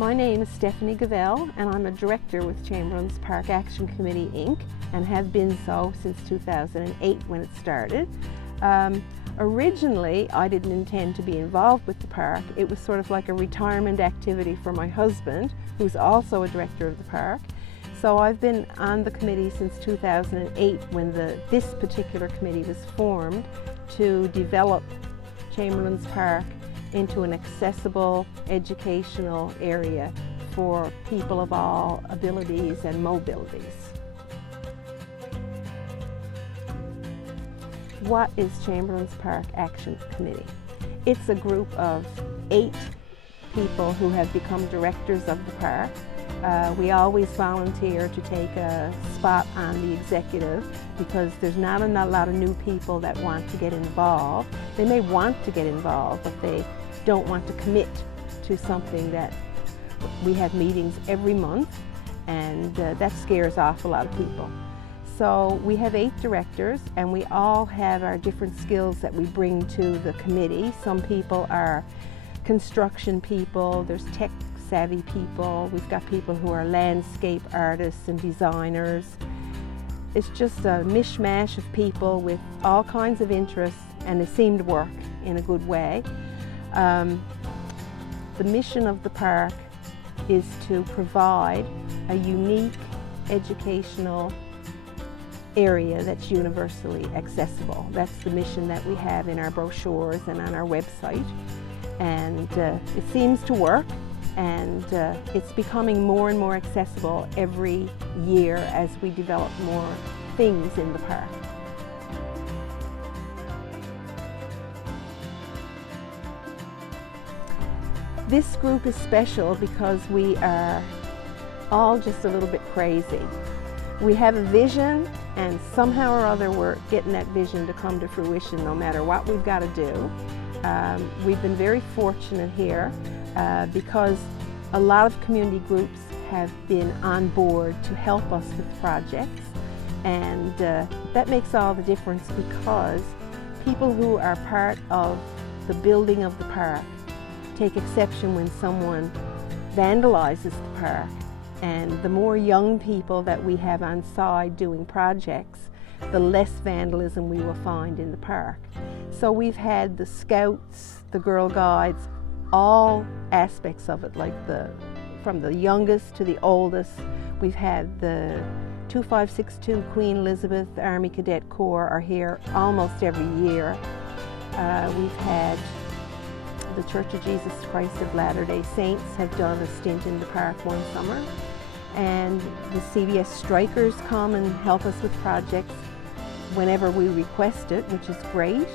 My name is Stephanie Gavell, and I'm a director with Chamberlains Park Action Committee Inc. and have been so since 2008 when it started. Originally, I didn't intend to be involved with the park. It was sort of like a retirement activity for my husband, who's also a director of the park. So I've been on the committee since 2008 when this particular committee was formed to develop Chamberlains Park into an accessible educational area for people of all abilities and mobilities. What is Chamberlains Park Action Committee? It's a group of 8 people who have become directors of the park. We always volunteer to take a spot on the executive because there's not a lot of new people that want to get involved. They may want to get involved, but they don't want to commit to something that we have meetings every month, and that scares off a lot of people. So we have 8 directors, and we all have our different skills that we bring to the committee. Some people are construction people, there's tech savvy people, we've got people who are landscape artists and designers. It's just a mishmash of people with all kinds of interests, and they seem to work in a good way. The mission of the park is to provide a unique educational area that's universally accessible. That's the mission that we have in our brochures and on our website, and it seems to work, and it's becoming more and more accessible every year as we develop more things in the park. This group is special because we are all just a little bit crazy. We have a vision, and somehow or other we're getting that vision to come to fruition no matter what we've got to do. We've been very fortunate here because a lot of community groups have been on board to help us with projects, and that makes all the difference because people who are part of the building of the park take exception when someone vandalizes the park, and the more young people that we have on side doing projects, the less vandalism we will find in the park. So we've had the scouts, the Girl Guides, all aspects of it, like from the youngest to the oldest. We've had the 2562 Queen Elizabeth Army Cadet Corps are here almost every year. We've had the Church of Jesus Christ of Latter-day Saints have done a stint in the park one summer, and the CBS Strikers come and help us with projects whenever we request it, which is great.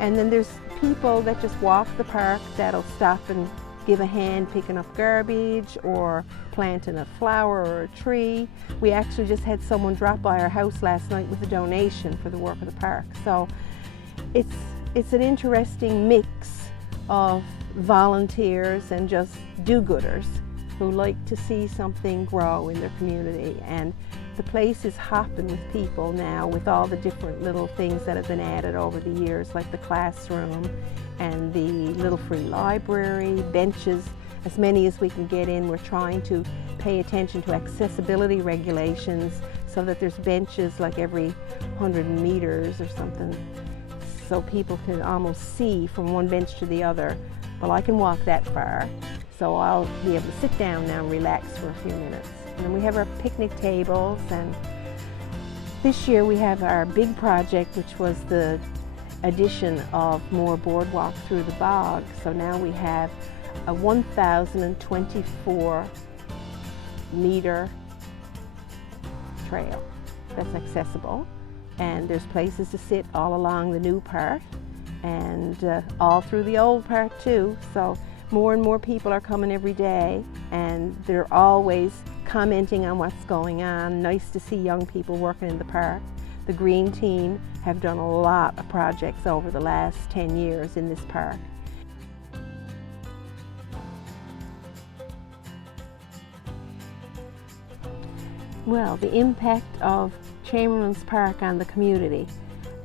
And then there's people that just walk the park that'll stop and give a hand picking up garbage or planting a flower or a tree. We actually just had someone drop by our house last night with a donation for the work of the park. So it's an interesting mix of volunteers and just do-gooders who like to see something grow in their community. And the place is hopping with people now with all the different little things that have been added over the years, like the classroom and the little free library, benches, as many as we can get in. We're trying to pay attention to accessibility regulations so that there's benches like every 100 meters or something, so people can almost see from one bench to the other. Well, I can walk that far, so I'll be able to sit down now and relax for a few minutes. And then we have our picnic tables, and this year we have our big project, which was the addition of more boardwalk through the bog. So now we have a 1,024 meter trail that's accessible. And there's places to sit all along the new park and all through the old park too. So more and more people are coming every day, and they're always commenting on what's going on. Nice to see young people working in the park. The Green Team have done a lot of projects over the last 10 years in this park. Well, the impact of Chamberlains Park on the community.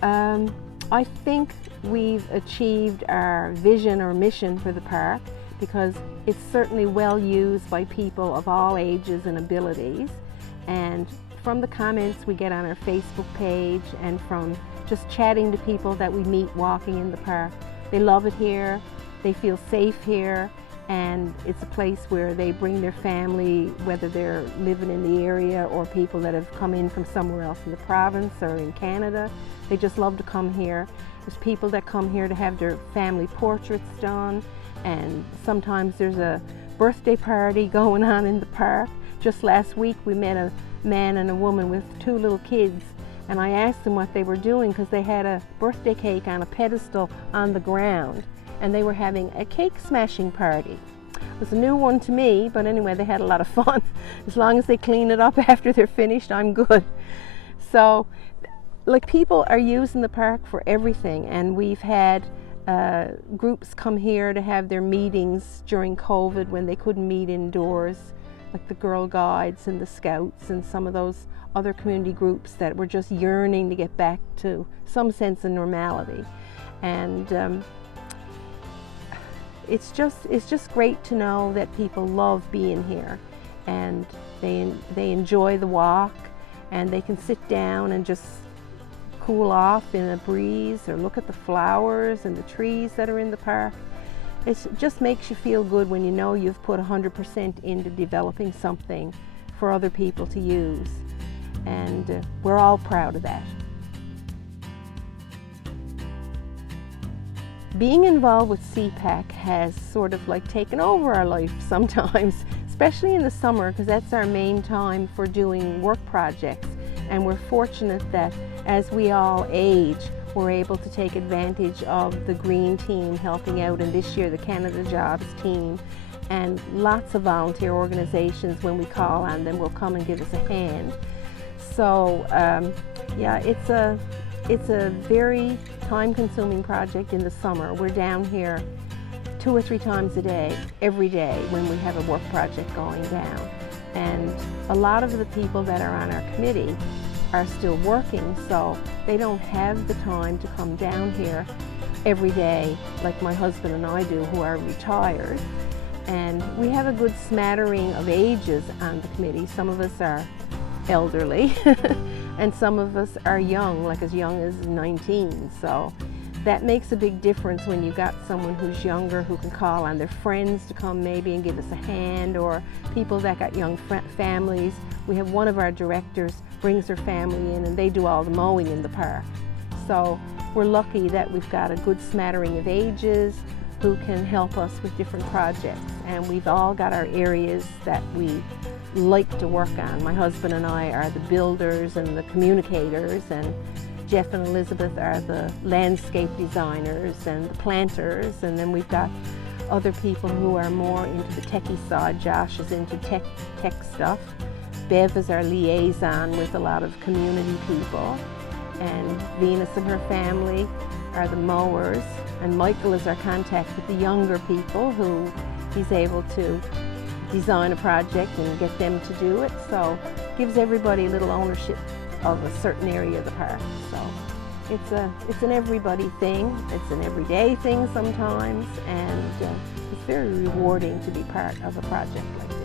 I think we've achieved our vision or mission for the park because it's certainly well used by people of all ages and abilities. And from the comments we get on our Facebook page and from just chatting to people that we meet walking in the park, they love it here, they feel safe here, and it's a place where they bring their family, whether they're living in the area or people that have come in from somewhere else in the province or in Canada. They just love to come here. There's people that come here to have their family portraits done, and sometimes there's a birthday party going on in the park. Just last week we met a man and a woman with 2 little kids, and I asked them what they were doing because they had a birthday cake on a pedestal on the ground, and they were having a cake smashing party. It was a new one to me, but anyway, they had a lot of fun. As long as they clean it up after they're finished, I'm good. So, like, people are using the park for everything, and we've had groups come here to have their meetings during COVID when they couldn't meet indoors, like the Girl Guides and the Scouts and some of those other community groups that were just yearning to get back to some sense of normality. And it's just great to know that people love being here, and they enjoy the walk, and they can sit down and just cool off in a breeze or look at the flowers and the trees that are in the park. It just makes you feel good when you know you've put 100% into developing something for other people to use, and we're all proud of that. Being involved with CPAC has sort of like taken over our life sometimes, especially in the summer, because that's our main time for doing work projects. And we're fortunate that as we all age, we're able to take advantage of the Green Team helping out, and this year the Canada Jobs Team, and lots of volunteer organizations, when we call on them, will come and give us a hand. So yeah, it's a very time-consuming project in the summer. We're down here 2 or 3 times a day, every day, when we have a work project going down. And a lot of the people that are on our committee are still working, so they don't have the time to come down here every day like my husband and I do, who are retired. And we have a good smattering of ages on the committee. Some of us are elderly and some of us are young, like as young as 19. So that makes a big difference when you got someone who's younger who can call on their friends to come maybe and give us a hand, or people that got young families. We have one of our directors brings her family in and they do all the mowing in the park. So we're lucky that we've got a good smattering of ages who can help us with different projects, and we've all got our areas that we like to work on. My husband and I are the builders and the communicators, and Jeff and Elizabeth are the landscape designers and the planters, and then we've got other people who are more into the techie side. Josh is into tech stuff. Bev is our liaison with a lot of community people, and Venus and her family are the mowers, and Michael is our contact with the younger people who he's able to design a project and get them to do it. So it gives everybody a little ownership of a certain area of the park. So it's an everybody thing, it's an everyday thing sometimes, and it's very rewarding to be part of a project like this.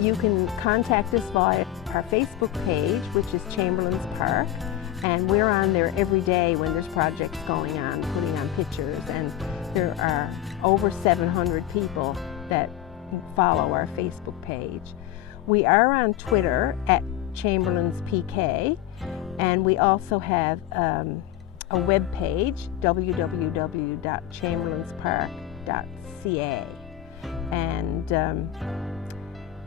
You can contact us via our Facebook page, which is Chamberlains Park, and we're on there every day when there's projects going on, putting on pictures, and there are over 700 people that follow our Facebook page. We are on Twitter at Chamberlains PK, and we also have a web page, www.chamberlainspark.ca, and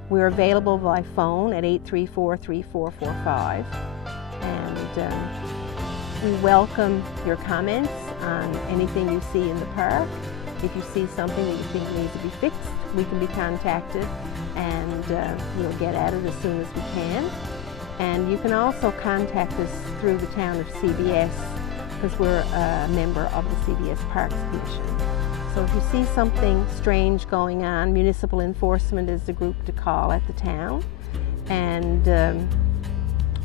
we're available by phone at 834-3445, and we welcome your comments on anything you see in the park. If you see something that you think needs to be fixed, we can be contacted, and we'll get at it as soon as we can. And you can also contact us through the town of CBS, because we're a member of the CBS Parks Commission. So if you see something strange going on, municipal enforcement is the group to call at the town. And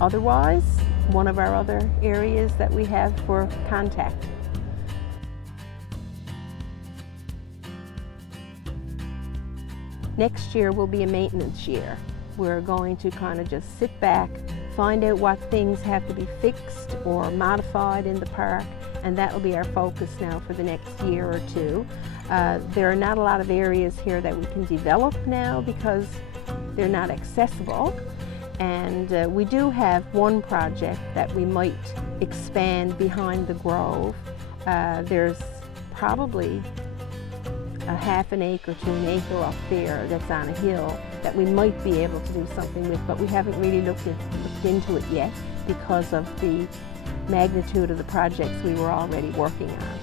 otherwise, one of our other areas that we have for contact. Next year will be a maintenance year. We're going to kind of just sit back, find out what things have to be fixed or modified in the park, and that will be our focus now for the next year or two. There are not a lot of areas here that we can develop now because they're not accessible. And we do have one project that we might expand behind the grove. There's probably a half an acre to an acre up there that's on a hill that we might be able to do something with, but we haven't really looked into it yet because of the magnitude of the projects we were already working on.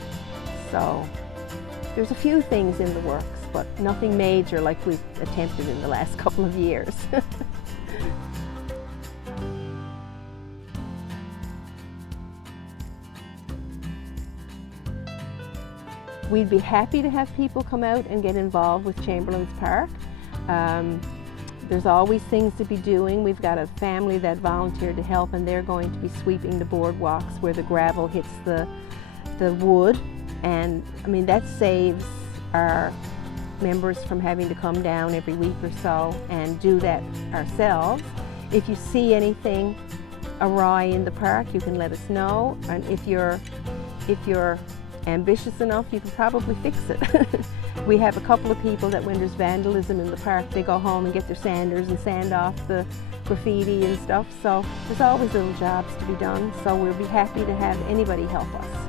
So there's a few things in the works, but nothing major like we've attempted in the last couple of years. We'd be happy to have people come out and get involved with Chamberlains Park. There's always things to be doing. We've got a family that volunteered to help, and they're going to be sweeping the boardwalks where the gravel hits the wood. And I mean, that saves our members from having to come down every week or so and do that ourselves. If you see anything awry in the park, you can let us know. And if you're ambitious enough, you can probably fix it. We have a couple of people that when there's vandalism in the park, they go home and get their sanders and sand off the graffiti and stuff. So there's always little jobs to be done. So we'll be happy to have anybody help us.